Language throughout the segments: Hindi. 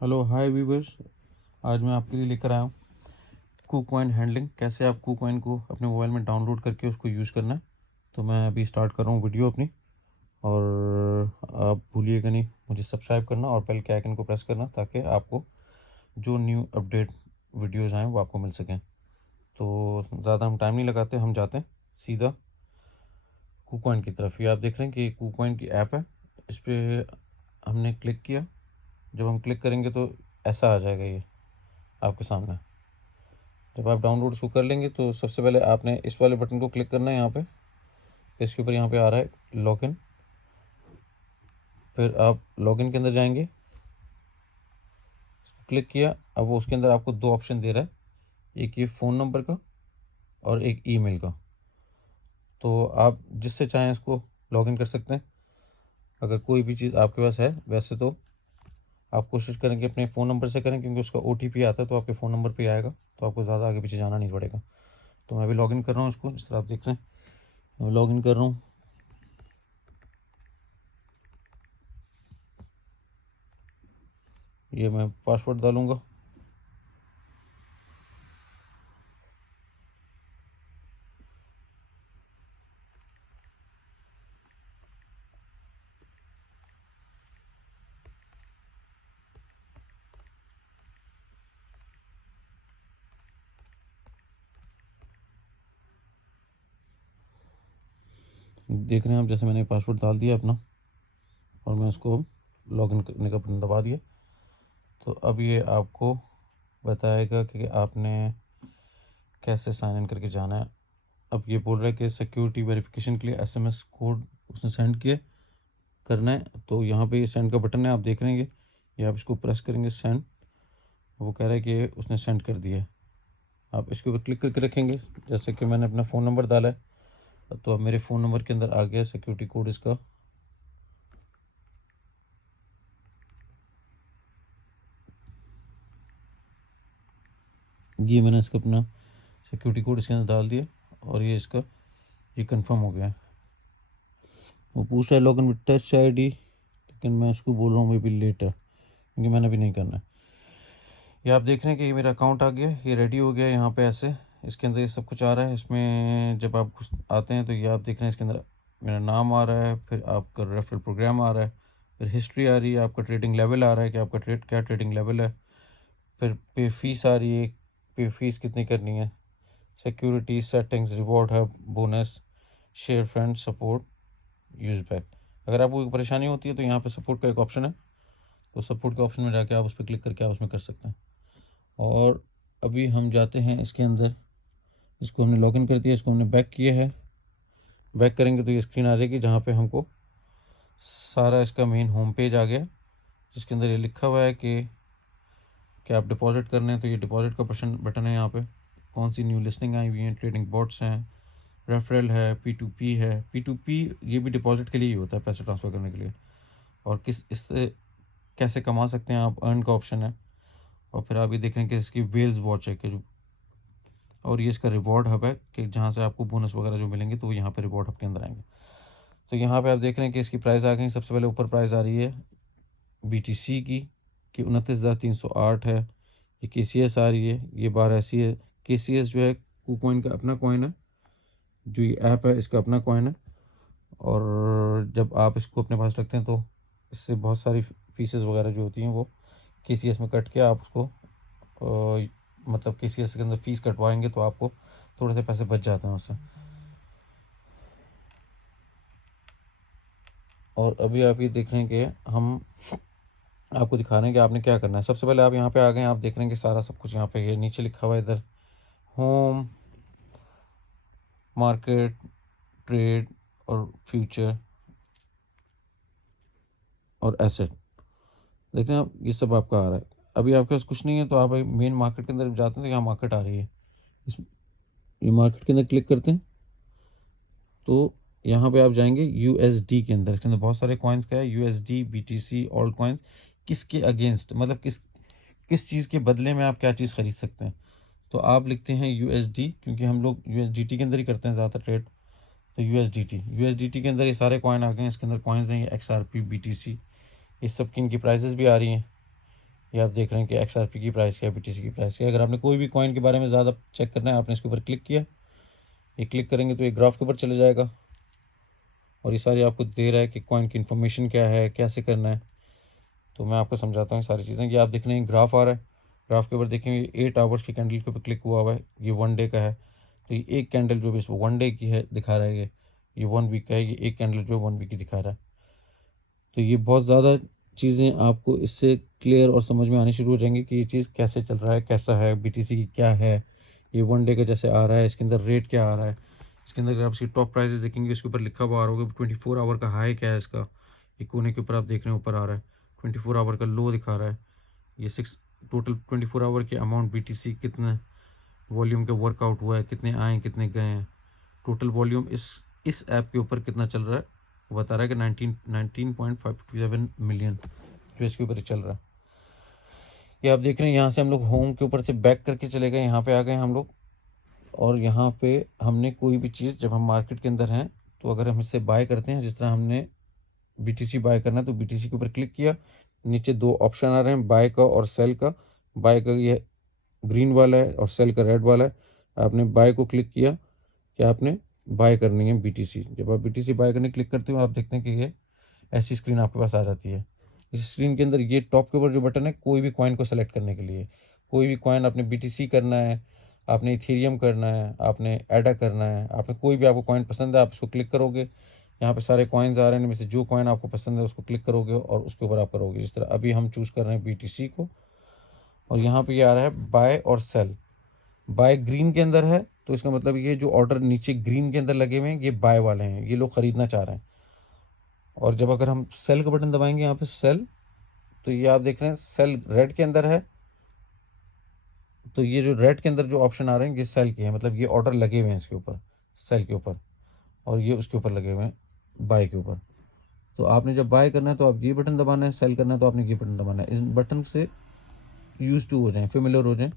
Hello hi viewers. आज मैं आपके लिए लेकर आया हूँ KuCoin हैंडलिंग। कैसे आप KuCoin को अपने मोबाइल में डाउनलोड करके उसको यूज़ करना है। तो मैं अभी स्टार्ट कर रहा हूँ वीडियो अपनी। और आप भूलिएगा नहीं मुझे सब्सक्राइब करना और बेल के आइकन को प्रेस करना, ताकि आपको जो न्यू अपडेट वीडियोज़ आएँ वो आपको मिल सकें। तो ज़्यादा हम टाइम नहीं लगाते, हम जाते हैं सीधा KuCoin की तरफ। ये आप देख रहे हैं कि KuCoin की ऐप है, इस पर हमने क्लिक किया। जब हम क्लिक करेंगे तो ऐसा आ जाएगा ये आपके सामने। जब आप डाउनलोड शुरू कर लेंगे तो सबसे पहले आपने इस वाले बटन को क्लिक करना है यहाँ पे। इसके ऊपर यहाँ पे आ रहा है लॉगिन। फिर आप लॉगिन के अंदर जाएंगे, क्लिक किया। अब वो उसके अंदर आपको दो ऑप्शन दे रहा है, एक ये फ़ोन नंबर का और एक ईमेल का। तो आप जिससे चाहें इसको लॉगिन कर सकते हैं। अगर कोई भी चीज़ आपके पास है, वैसे तो आप कोशिश करें कि अपने फ़ोन नंबर से करें, क्योंकि उसका OTP आता है तो आपके फ़ोन नंबर पे आएगा, तो आपको ज़्यादा आगे पीछे जाना नहीं पड़ेगा। तो मैं अभी लॉगिन कर रहा हूँ इसको, इस तरह आप देख रहे हैं मैं लॉगिन कर रहा हूँ। ये मैं पासवर्ड डालूँगा। देख रहे हैं आप, जैसे मैंने पासवर्ड डाल दिया अपना और मैं उसको लॉगिन करने का बटन दबा दिया। तो अब ये आपको बताएगा कि आपने कैसे साइन इन करके जाना है। अब ये बोल रहा है कि सिक्योरिटी वेरिफिकेशन के लिए SMS कोड उसने सेंड किया करना है। तो यहाँ पे ये सेंड का बटन है, आप देख रहे हैं ये आप इसको प्रेस करेंगे सेंड। वो कह रहा है कि उसने सेंड कर दिया है। आप इसके ऊपर क्लिक करके रखेंगे। जैसे कि मैंने अपना फ़ोन नंबर डाला है, तो अब मेरे फ़ोन नंबर के अंदर आ गया सिक्योरिटी कोड इसका। ये मैंने इसका अपना सिक्योरिटी कोड इसके अंदर डाल दिया और ये इसका ये कंफर्म हो गया है। वो पूछ रहा है लॉगिन विद टच ID, लेकिन मैं उसको बोल रहा हूँ मे बी लेटर, क्योंकि मैंने अभी नहीं करना है। ये आप देख रहे हैं कि ये मेरा अकाउंट आ गया, ये रेडी हो गया। यहाँ पे ऐसे इसके अंदर ये सब कुछ आ रहा है। इसमें जब आप कुछ आते हैं तो ये आप देख रहे हैं इसके अंदर मेरा नाम आ रहा है, फिर आपका रेफरल प्रोग्राम आ रहा है, फिर हिस्ट्री आ रही है, आपका ट्रेडिंग लेवल आ रहा है कि आपका क्या ट्रेडिंग लेवल है, फिर पे फीस आ रही है, पे फीस कितनी करनी है, security settings, reward hub, bonus, share friend, support, use back. अगर आपको कोई परेशानी होती है तो यहाँ पे सपोर्ट का एक ऑप्शन है, तो सपोर्ट के ऑप्शन में जाके आप उस पर क्लिक करके आप उसमें कर सकते हैं। और अभी हम जाते हैं इसके अंदर। इसको हमने लॉगिन कर दिया, इसको हमने बैक किया है। बैक करेंगे तो ये स्क्रीन आ जाएगी जहाँ पे हमको सारा इसका मेन होम पेज आ गया, जिसके अंदर ये लिखा हुआ है कि आप डिपॉजिट करने हैं। तो ये डिपॉजिट का बटन है। यहाँ पे कौन सी न्यू लिस्टिंग आई हुई हैं, ट्रेडिंग बॉट्स हैं, रेफरल है, P2P है। P2P ये भी डिपॉजिट के लिए ही होता है, पैसे ट्रांसफ़र करने के लिए। और किस इससे कैसे कमा सकते हैं आप, अर्न का ऑप्शन है। और फिर आप ये देख रहे हैं कि इसकी वेल्स वॉच है कि जो, और ये इसका रिवॉर्ड हब है कि जहाँ से आपको बोनस वगैरह जो मिलेंगे तो वो यहाँ पे रिवॉर्ड हब के अंदर आएंगे। तो यहाँ पे आप देख रहे हैं कि इसकी प्राइस आ गई। सबसे पहले ऊपर प्राइस आ रही है BTC की कि 29,308 है। ये KCS आ रही है, ये बार ऐसी है। KCS जो है KuCoin का अपना कॉइन है, जो ये ऐप है इसका अपना कॉइन है। और जब आप इसको अपने पास रखते हैं तो इससे बहुत सारी फीसेस वगैरह जो होती हैं वो KCS में कट के आप उसको मतलब KCS के अंदर फ़ीस कटवाएंगे तो आपको थोड़े से पैसे बच जाते हैं उससे। और अभी आप ये देख रहे हैं कि हम आपको दिखा रहे हैं कि आपने क्या करना है। सबसे पहले आप यहाँ पे आ गए, आप देख रहे हैं कि सारा सब कुछ यहाँ पे ये नीचे लिखा हुआ है इधर होम, मार्केट, ट्रेड और फ्यूचर और एसेट। देख रहे हैं आप, ये सब आपका आ रहा है। अभी आपके पास कुछ नहीं है तो आप मेन मार्केट के अंदर जाते हैं तो यहाँ मार्केट आ रही है। इस ये मार्केट के अंदर क्लिक करते हैं तो यहाँ पे आप जाएंगे USD के अंदर। इसके अंदर बहुत सारे कॉइन्स का है, USD, BTC, ऑल्ट कॉइन्स। किसके अगेंस्ट, मतलब किस चीज़ के बदले में आप क्या चीज़ खरीद सकते हैं। तो आप लिखते हैं USD, क्योंकि हम लोग USDT के अंदर ही करते हैं ज़्यादातर ट्रेड। तो USDT के अंदर ये सारे कॉइन आ गए हैं। इसके अंदर कॉइन्स हैं, ये XRP, BTC, ये सब की इनकी प्राइजेस भी आ रही हैं। ये आप देख रहे हैं कि XRP की प्राइस क्या है, BTC की प्राइस क्या है। अगर आपने कोई भी कॉइन के बारे में ज़्यादा चेक करना है, आपने इसके ऊपर क्लिक किया, ये क्लिक करेंगे तो ये ग्राफ के ऊपर चले जाएगा और ये सारी आपको दे रहा है कि कॉइन की इन्फॉर्मेशन क्या है, कैसे करना है। तो मैं आपको समझाता हूँ सारी चीज़ें। ये आप देख रहे हैं ग्राफ आ रहा है, ग्राफ के ऊपर देखेंगे 8 आवर्स की कैंडल के ऊपर क्लिक हुआ है, ये 1 डे का है। तो ये एक कैंडल जो भी 1 डे की है दिखा रहा है, ये 1 वीक का है, ये एक कैंडल जो 1 वीक की दिखा रहा है। तो ये बहुत ज़्यादा चीज़ें आपको इससे क्लियर और समझ में आनी शुरू हो जाएंगी कि ये चीज़ कैसे चल रहा है, कैसा है, BTC की क्या है। ये 1 डे का जैसे आ रहा है, इसके अंदर रेट क्या आ रहा है, इसके अंदर अगर आप इसकी टॉप प्राइसेस देखेंगे, उसके ऊपर लिखा हुआ आ रहा होगा 24 आवर का हाई क्या है इसका। ये कोने के ऊपर आप देख रहे हैं ऊपर आ रहा है 24 आवर का लो दिखा रहा है। ये 6 टोटल 24 आवर के अमाउंट BTC कितने वॉल्यूम के वर्कआउट हुआ है, कितने आए कितने गए हैं, टोटल वॉल्यूम इस ऐप के ऊपर कितना चल रहा है वो बता रहा है कि 19.57 मिलियन जो इसके ऊपर चल रहा है। ये आप देख रहे हैं, यहाँ से हम लोग होम के ऊपर से बैक करके चले गए, यहाँ पे आ गए हम लोग। और यहाँ पे हमने कोई भी चीज़ जब हम मार्केट के अंदर हैं तो अगर हम इससे बाय करते हैं, जिस तरह हमने BTC बाय करना है तो BTC के ऊपर क्लिक किया, नीचे 2 ऑप्शन आ रहे हैं, बाय का और सेल का। बाय का ये ग्रीन वाला है और सेल का रेड वाला है। आपने बाय को क्लिक किया कि आपने बाय करनी है BTC। जब आप BTC बाय करने क्लिक करते हो, आप देखते हैं कि ये ऐसी स्क्रीन आपके पास आ जाती है। इस स्क्रीन के अंदर ये टॉप के ऊपर जो बटन है, कोई भी कॉइन को सेलेक्ट करने के लिए, कोई भी कॉइन आपने BTC करना है, आपने इथेरियम करना है, आपने एडा करना है, आपने कोई भी आपको कॉइन पसंद है, आप उसको क्लिक करोगे। यहाँ पे सारे कॉइन्स आ रहे हैं, इनमें से जो कॉइन आपको पसंद है उसको क्लिक करोगे और उसके ऊपर आप करोगे। जिस तरह अभी हम चूज़ कर रहे हैं BTC को, और यहाँ पे ये आ रहा है बाय और सेल। बाय ग्रीन के अंदर है तो इसका मतलब ये जो ऑर्डर नीचे ग्रीन के अंदर लगे हुए हैं ये बाय वाले हैं, ये लोग खरीदना चाह रहे हैं। और जब अगर हम सेल का बटन दबाएंगे यहाँ पे सेल, तो ये आप देख रहे हैं सेल रेड के अंदर है। तो ये जो रेड के अंदर जो ऑप्शन आ रहे हैं ये सेल के हैं, मतलब ये ऑर्डर लगे हुए हैं इसके ऊपर, सेल के ऊपर, और ये उसके ऊपर लगे हुए हैं बाय के ऊपर। तो आपने जब बाय करना है तो आप ये बटन दबाना है, सेल करना है तो आपने ये बटन दबाना है। इन बटन से यूज टू हो जाएं, फेमिलियर हो जाएं।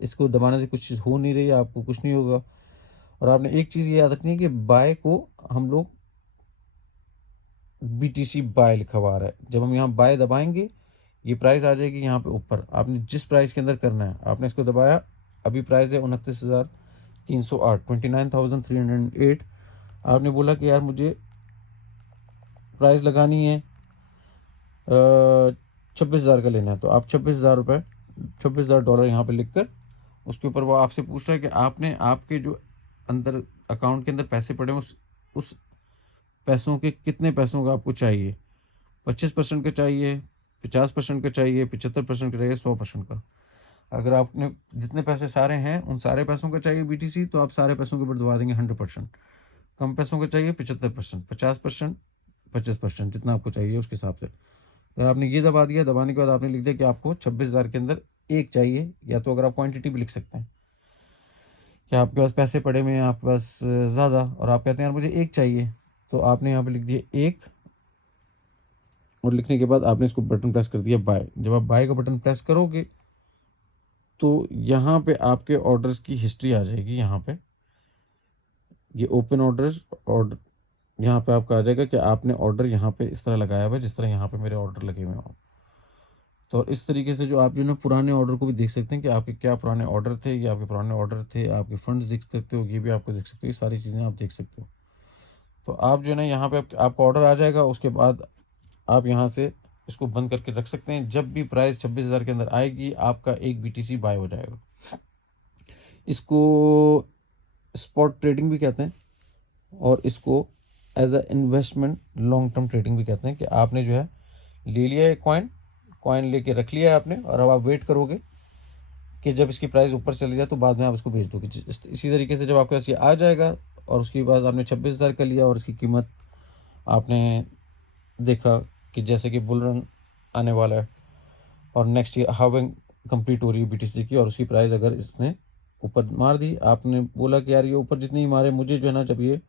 इसको दबाने से कुछ चीज़ हो नहीं रही है, आपको कुछ नहीं होगा। और आपने एक चीज़ ये याद रखनी है कि बाय को हम लोग BTC बाय लिखा हुआ आ रहा है, जब हम यहाँ बाय दबाएंगे ये प्राइस आ जाएगी यहाँ पे ऊपर। आपने जिस प्राइस के अंदर करना है आपने इसको दबाया, अभी प्राइस है 29,308, 29,308। आपने बोला कि यार मुझे प्राइस लगानी है 26,000 का लेना है, तो आप 26,000 रुपये, $26,000 यहाँ पे लिख कर उसके ऊपर वो आपसे पूछ रहा है कि आपने आपके जो अंदर अकाउंट के अंदर पैसे पड़े हैं उस पैसों के कितने पैसों का आपको चाहिए, 25% का चाहिए, 50% का चाहिए, 75% का चाहिए, 100% का। अगर आपने जितने पैसे सारे हैं उन सारे पैसों का चाहिए BTC, तो आप सारे पैसों के ऊपर दबा देंगे 100%। कम पैसों का चाहिए 75%, 50%, 25%, जितना आपको चाहिए उसके हिसाब से। अगर आपने ये दबा दिया, दबाने के बाद आपने लिख दिया कि आपको 26,000 के अंदर एक चाहिए, या तो अगर आप क्वांटिटी भी लिख सकते हैं कि आपके पास पैसे पड़े हुए हैं आपके पास ज़्यादा और आप कहते हैं यार मुझे एक चाहिए, तो आपने यहाँ पे लिख दिया एक, और लिखने के बाद आपने इसको बटन प्रेस कर दिया बाय। जब आप बाय का बटन प्रेस करोगे तो यहाँ पे आपके ऑर्डर्स की हिस्ट्री आ जाएगी। यहाँ पे ये ओपन ऑर्डर्स, ऑर्डर यहाँ पे आपका आ जाएगा कि आपने ऑर्डर यहाँ पे इस तरह लगाया हुआ है जिस तरह यहाँ पे मेरे ऑर्डर लगे हुए हों। तो इस तरीके से जो आप जो ना पुराने ऑर्डर को भी देख सकते हैं कि आपके क्या पुराने ऑर्डर थे, ये आपके पुराने ऑर्डर थे, आपके फंड्स देख सकते हो, ये भी आपको देख सकते हो, ये सारी चीज़ें आप देख सकते हो। तो आप जो है ना यहाँ पे आपका ऑर्डर आ जाएगा, उसके बाद आप यहाँ से इसको बंद करके रख सकते हैं। जब भी प्राइस 26,000 के अंदर आएगी आपका एक BTC बाय हो जाएगा। इसको स्पॉट ट्रेडिंग भी कहते हैं और इसको as a investment long term trading भी कहते हैं कि आपने जो है ले लिया है कॉइन लेके रख लिया है आपने, और अब आप वेट करोगे कि जब इसकी प्राइस ऊपर चली जाए तो बाद में आप इसको बेच दोगे। इसी तरीके से जब आपके पास ये आ जाएगा और उसके बाद आपने 26,000 का लिया और इसकी कीमत आपने देखा कि जैसे कि बुल रन आने वाला है और नेक्स्ट ईयर हाविंग कंप्लीट हो रही है BTC की, और उसकी प्राइस अगर इसने ऊपर मार दी, आपने बोला कि यार ये ऊपर जितनी ही मारे मुझे जो है ना, जब ये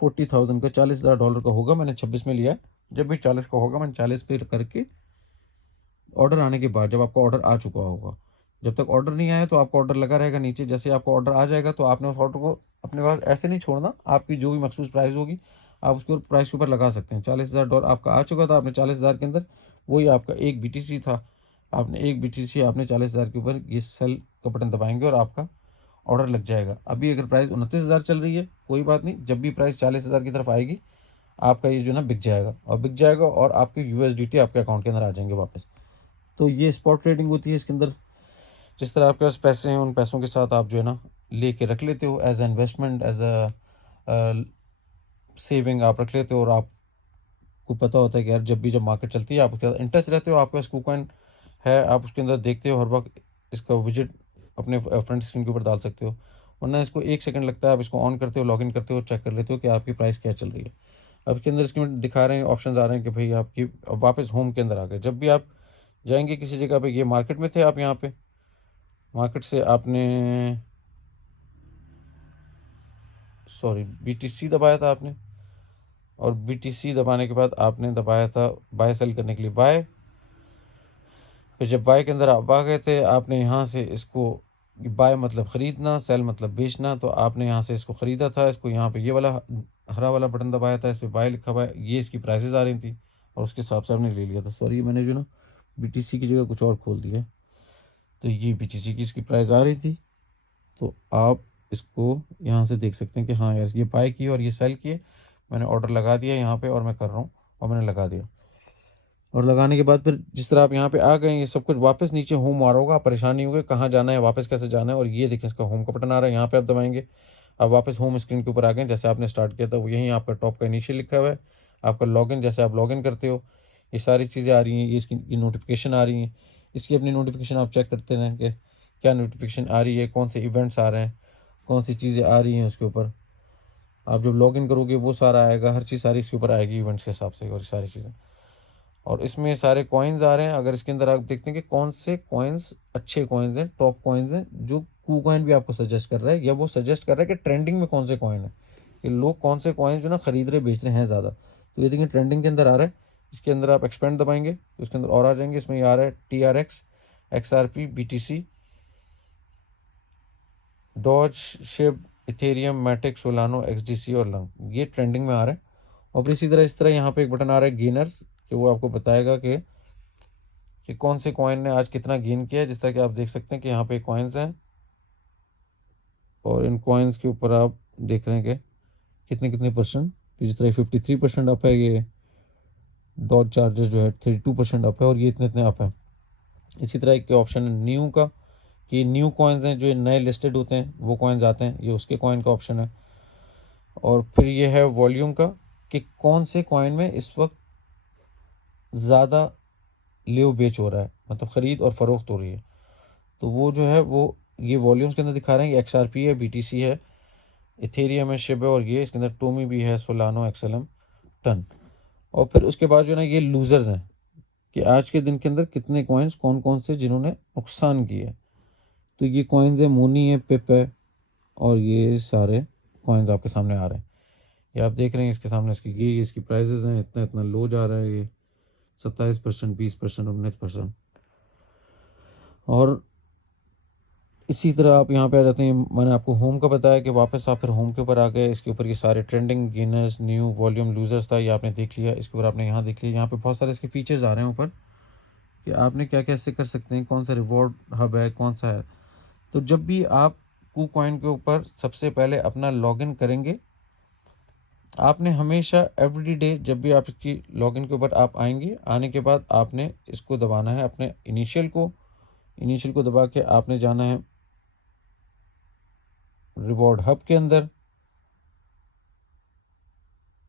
40,000 का $40,000 का होगा, मैंने 26 में लिया, जब भी 40 का होगा मैंने 40 पे करके ऑर्डर आने के बाद, जब आपका ऑर्डर आ चुका होगा, जब तक ऑर्डर नहीं आया तो आपका ऑर्डर लगा रहेगा नीचे। जैसे आपका ऑर्डर आ जाएगा तो आपने उस ऑर्डर को अपने पास ऐसे नहीं छोड़ना, आपकी जो भी मखसूस प्राइस होगी आप उसके प्राइस के ऊपर लगा सकते हैं। $40,000 आपका आ चुका था, आपने 40,000 के अंदर, वही आपका एक BTC था, आपने एक BTC आपने 40,000 के ऊपर ये सेल का बटन दबाएंगे और आपका ऑर्डर लग जाएगा। अभी अगर प्राइस 29,000 चल रही है, कोई बात नहीं, जब भी प्राइस 40,000 की तरफ आएगी आपका ये जो ना बिक जाएगा और आपके USDT आपके अकाउंट के अंदर आ जाएंगे वापस। तो ये स्पॉट ट्रेडिंग होती है। इसके अंदर जिस तरह आपके पास पैसे हैं, उन पैसों के साथ आप जो है ना लेके रख लेते हो as a investment, as a saving आप रख लेते हो, और आपको पता होता है कि यार जब मार्केट चलती है आप उसके साथ इन टच रहते हो। आपके पास KuCoin है, आप उसके अंदर देखते हो हर वक्त, इसका विजिट अपने फ्रंट स्क्रीन के ऊपर डाल सकते हो, वरना इसको 1 सेकंड लगता है। आप इसको ऑन करते हो, लॉगिन करते हो, चेक कर लेते हो कि आपकी प्राइस क्या चल रही है। अब इसके अंदर इसके दिखा रहे हैं, ऑप्शंस आ रहे हैं कि भाई आपकी वापस होम के अंदर आ गए। जब भी आप जाएंगे किसी जगह पे, ये मार्केट में थे आप, यहाँ पे मार्केट से आपने BTC दबाया था आपने, और BTC दबाने के बाद आपने दबाया था बाय सेल करने के लिए बाय। फिर जब बाय के अंदर आप आ गए थे, आपने यहाँ से इसको, बाय मतलब ख़रीदना, सेल मतलब बेचना, तो आपने यहाँ से इसको ख़रीदा था। इसको यहाँ पे ये वाला हरा वाला बटन दबाया था, इस पर बाय लिखा हुआ है, ये इसकी प्राइसेस आ रही थी और उसके हिसाब से आपने ले लिया था। सॉरी, मैंने जो ना BTC की जगह कुछ और खोल दिया। तो ये BTC की इसकी प्राइस आ रही थी, तो आप इसको यहाँ से देख सकते हैं कि हाँ यार ये बाय किए और ये सेल किए, मैंने ऑर्डर लगा दिया यहाँ पे और मैं कर रहा हूँ, और मैंने लगा दिया। और लगाने के बाद फिर जिस तरह आप यहाँ पे आ गए, ये सब कुछ वापस नीचे होम आ रहा होगा, आप परेशान नहीं होंगे कहाँ जाना है, वापस कैसे जाना है। और ये देखें, इसका होम का बटन आ रहा है, यहाँ पे आप दबाएंगे, आप वापस होम स्क्रीन के ऊपर आ गए। जैसे आपने स्टार्ट किया था वो यहीं आपका टॉप का इनिशियल लिखा हुआ है, आपका लॉगिन, जैसे आप लॉगिन करते हो ये सारी चीज़ें आ रही हैं, ये इसकी नोटिफिकेशन आ रही हैं। इसकी अपनी नोटिफिकेशन आप चेक करते रहें कि क्या नोटिफिकेशन आ रही है, कौन से इवेंट्स आ रहे हैं, कौन सी चीज़ें आ रही हैं। उसके ऊपर आप जब लॉगिन करोगे वो सारा आएगा, हर चीज़ सारी इसके ऊपर आएगी इवेंट्स के हिसाब से, और सारी चीज़ें। और इसमें सारे कॉइन्स आ रहे हैं। अगर इसके अंदर आप देखते हैं कि कौन से कॉइन्स अच्छे कॉइन्स हैं, टॉप कॉइन्स हैं, जो KuCoin भी आपको सजेस्ट कर रहा है, या वो सजेस्ट कर रहा है कि ट्रेंडिंग में कौन से कॉइन है, कि लोग कौन से कॉइन्स जो ना खरीद रहे बेच रहे हैं ज़्यादा। तो ये देखिए ट्रेंडिंग के अंदर आ रहा है। इसके अंदर आप एक्सपेंड दबाएंगे तो इसके अंदर और आ जाएंगे। इसमें ये आ रहा है TRX, XRP, BTC, Dodge, Shiv, Ethereum, मैटिक, solano, XDC और लंग, ये ट्रेंडिंग में आ रहा है। और फिर इस तरह यहाँ पे एक बटन आ रहा है गेनर्स, कि वो आपको बताएगा कि कौन से कॉइन ने आज कितना गेन किया है। जिस तरह कि आप देख सकते हैं कि यहाँ पे कॉइन्स हैं, और इन कॉइन्स के ऊपर आप देख रहे हैं कि कितने कितने परसेंट। तो जिस तरह 53% अप है, ये डॉट चार्जर जो है 32% अप है, और ये इतने इतने अप है। इसी तरह एक ऑप्शन है न्यू का, कि न्यू कॉइन्स हैं जो नए लिस्टेड होते हैं वो कॉइन्स आते हैं, ये उसके कॉइन का ऑप्शन है। और फिर ये है वॉल्यूम का, कि कौन से कॉइन में इस वक्त ज़्यादा ले बेच हो रहा है, मतलब ख़रीद और फ़रोख्त हो रही है। तो वो जो है वो ये वॉल्यूम्स के अंदर दिखा रहे हैं कि XRP है, BTC है, इथेरियम है, शिब है, और ये इसके अंदर टोमी भी है, सोलानो, XLM, टन। और फिर उसके बाद जो है ना ये लूज़र्स हैं, कि आज के दिन के अंदर कितने कॉइन्स कौन कौन से जिन्होंने नुकसान किए। तो ये कॉइन्स है, मोनी है, पिप है, और ये सारे कॉइन्स आपके सामने आ रहे हैं। ये आप देख रहे हैं इसके सामने, ये इसकी प्राइजेज़ हैं, इतना इतना लो जा रहा है, ये 27%, 20%, 19%। और इसी तरह आप यहाँ पे आ जाते हैं। मैंने आपको होम का बताया कि वापस आप फिर होम के ऊपर आ गए। इसके ऊपर ये सारे trending, gainers, new, volume, losers था, ये आपने देख लिया। इसके ऊपर आपने यहाँ देख लिया, यहाँ पे बहुत सारे इसके फीचर्स आ रहे हैं ऊपर, कि आपने क्या क्या इससे कर सकते हैं, कौन सा रिवॉर्ड हब है, कौन सा है। तो जब भी आप KuCoin के ऊपर सबसे पहले अपना लॉगिन करेंगे, आपने हमेशा एवरी डे जब भी आप इसकी लॉगिन के ऊपर आप आएंगे, आने के बाद आपने इसको दबाना है, अपने इनिशियल को दबा के आपने जाना है रिवॉर्ड हब के अंदर।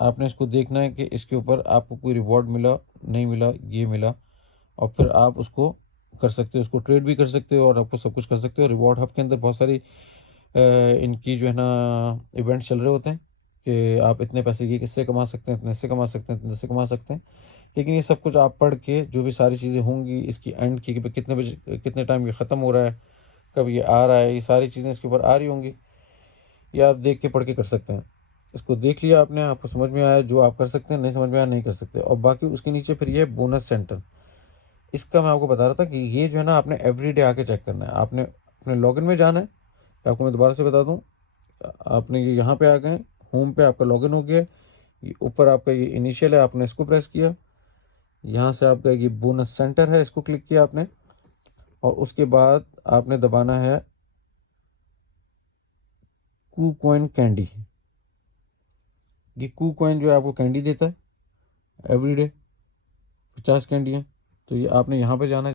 आपने इसको देखना है कि इसके ऊपर आपको कोई रिवॉर्ड मिला, नहीं मिला, ये मिला, और फिर आप उसको कर सकते हो, उसको ट्रेड भी कर सकते हो और आपको सब कुछ कर सकते हो। रिवॉर्ड हब के अंदर बहुत सारी इनकी जो है ना इवेंट्स चल रहे होते हैं, कि आप इतने पैसे की किससे कमा सकते हैं, इतने से कमा सकते हैं, इतने से कमा सकते हैं। लेकिन ये सब कुछ आप पढ़ के, जो भी सारी चीज़ें होंगी इसकी एंड की, कि कितने बजे कितने टाइम ये ख़त्म हो रहा है, कब ये आ रहा है, ये सारी चीज़ें इसके ऊपर आ रही होंगी, ये आप देख के पढ़ के कर सकते हैं। इसको देख लिया आपने, आपको समझ में आया जो आप कर सकते हैं, नहीं समझ में आया नहीं कर सकते। और बाकी उसके नीचे फिर ये बोनस सेंटर, इसका मैं आपको बता रहा था कि ये जो है ना आपने एवरीडे आके चेक करना है। आपने अपने लॉगिन में जाना है, तो आपको मैं दोबारा से बता दूं, आपने ये यहाँ पे आ गए, होम पे आपका लॉगिन हो गया, ये ऊपर आपका ये इनिशियल है, आपने इसको प्रेस किया, यहाँ से आपका ये बोनस सेंटर है, इसको क्लिक किया आपने, और उसके बाद आपने दबाना है KuCoin कैंडी। ये KuCoin जो है आपको कैंडी देता है एवरीडे, 50 कैंडी है। तो ये आपने यहाँ पे जाना है।